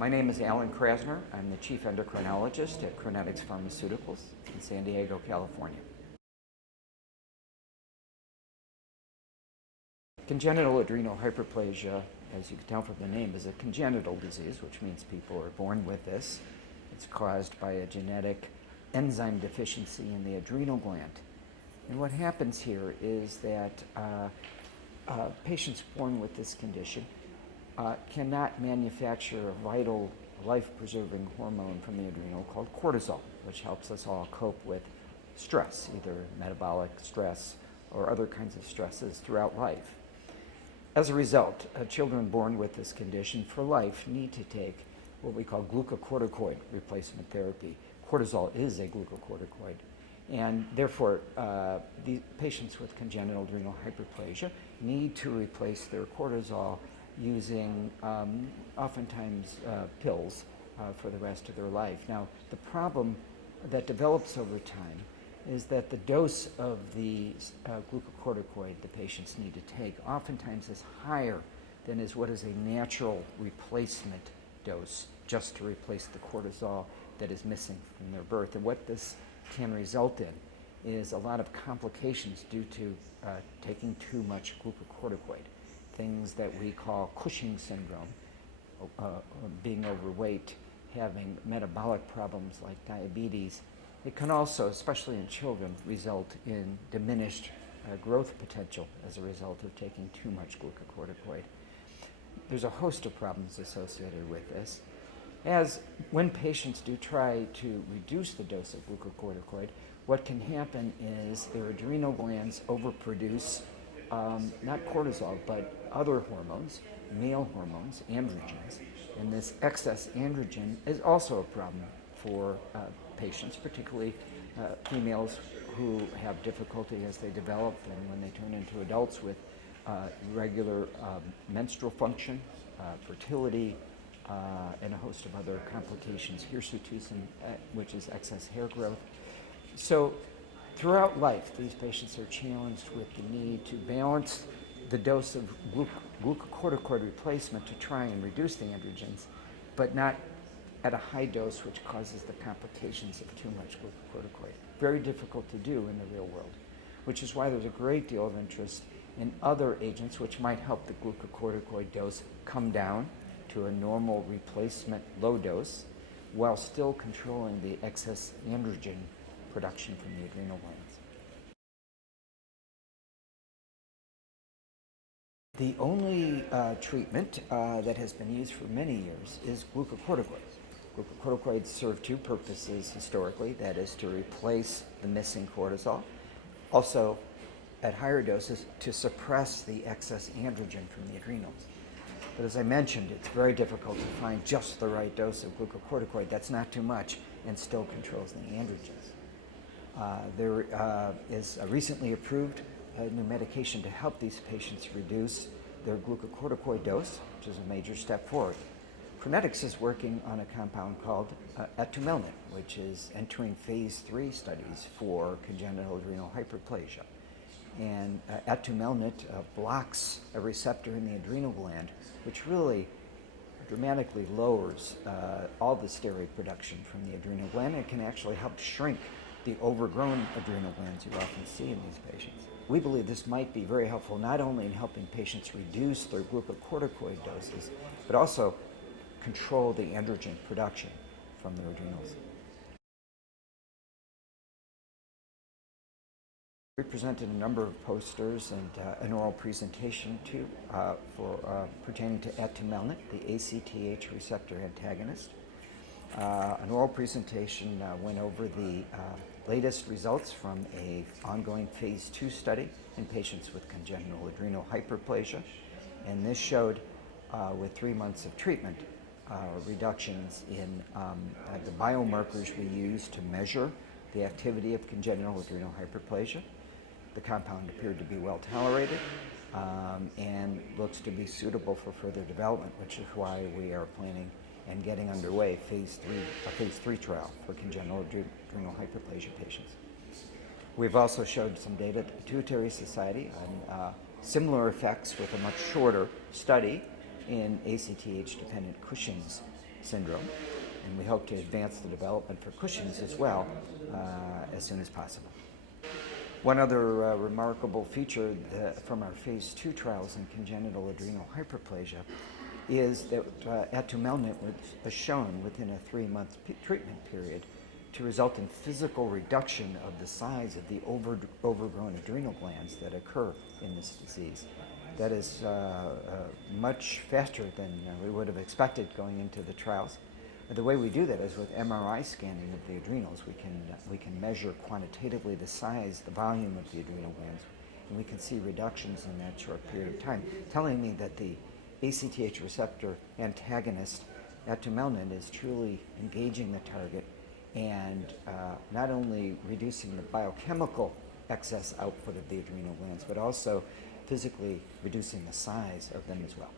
My name is Alan Krasner. I'm the Chief Endocrinologist at Crinetics Pharmaceuticals in San Diego, California. Congenital adrenal hyperplasia, as you can tell from the name, is a congenital disease, which means people are born with this. It's caused by a genetic enzyme deficiency in the adrenal gland. And what happens here is that patients born with this condition cannot manufacture a vital life-preserving hormone from the adrenal called cortisol, which helps us all cope with stress, either metabolic stress or other kinds of stresses throughout life. As a result, children born with this condition for life need to take what we call glucocorticoid replacement therapy. Cortisol is a glucocorticoid, and therefore the patients with congenital adrenal hyperplasia need to replace their cortisol using oftentimes pills for the rest of their life. Now, the problem that develops over time is that the dose of the glucocorticoid the patients need to take oftentimes is higher than is what is a natural replacement dose just to replace the cortisol that is missing from their birth. And what this can result in is a lot of complications due to taking too much glucocorticoid. Things that we call Cushing syndrome, being overweight, having metabolic problems like diabetes. It can also, especially in children, result in diminished growth potential as a result of taking too much glucocorticoid. There's a host of problems associated with this. As when patients do try to reduce the dose of glucocorticoid, what can happen is their adrenal glands overproduce not cortisol, but other hormones, male hormones, androgens. And this excess androgen is also a problem for patients, particularly females who have difficulty as they develop and when they turn into adults with regular menstrual function, fertility, and a host of other complications, hirsutism, which is excess hair growth. So throughout life, these patients are challenged with the need to balance the dose of glucocorticoid replacement to try and reduce the androgens, but not at a high dose, which causes the complications of too much glucocorticoid. Very difficult to do in the real world, which is why there's a great deal of interest in other agents which might help the glucocorticoid dose come down to a normal replacement low dose while still controlling the excess androgen production from the adrenal glands. The only treatment that has been used for many years is glucocorticoids. Glucocorticoids serve two purposes historically, that is to replace the missing cortisol, also at higher doses to suppress the excess androgen from the adrenals. But as I mentioned, it's very difficult to find just the right dose of glucocorticoid that's not too much and still controls the androgens. There is a recently approved new medication to help these patients reduce their glucocorticoid dose, which is a major step forward. Crinetics is working on a compound called Atumelnant, which is entering phase 3 studies for congenital adrenal hyperplasia. And Atumelnant blocks a receptor in the adrenal gland, which really dramatically lowers all the steroid production from the adrenal gland and can actually help shrink the overgrown adrenal glands you often see in these patients. We believe this might be very helpful not only in helping patients reduce their glucocorticoid doses, but also control the androgen production from their adrenals. We presented a number of posters and an oral presentation too pertaining to Atumelnant, the ACTH receptor antagonist. An oral presentation went over the latest results from an ongoing phase 2 study in patients with congenital adrenal hyperplasia, and this showed with 3 months of treatment reductions in the biomarkers we use to measure the activity of congenital adrenal hyperplasia. The compound appeared to be well tolerated and looks to be suitable for further development, which is why we are planning and getting underway a phase 3 trial for congenital adrenal hyperplasia patients. We've also showed some data at the Pituitary Society on similar effects with a much shorter study in ACTH-dependent Cushing's syndrome, and we hope to advance the development for Cushing's as well as soon as possible. One other remarkable feature from our phase 2 trials in congenital adrenal hyperplasia is that Atumelnant was shown within a 3-month treatment period to result in physical reduction of the size of the overgrown adrenal glands that occur in this disease. That is much faster than we would have expected going into the trials. The way we do that is with MRI scanning of the adrenals. We can measure quantitatively the size, the volume of the adrenal glands, and we can see reductions in that short period of time, telling me that the ACTH receptor antagonist Atumelnant is truly engaging the target and not only reducing the biochemical excess output of the adrenal glands, but also physically reducing the size of them as well.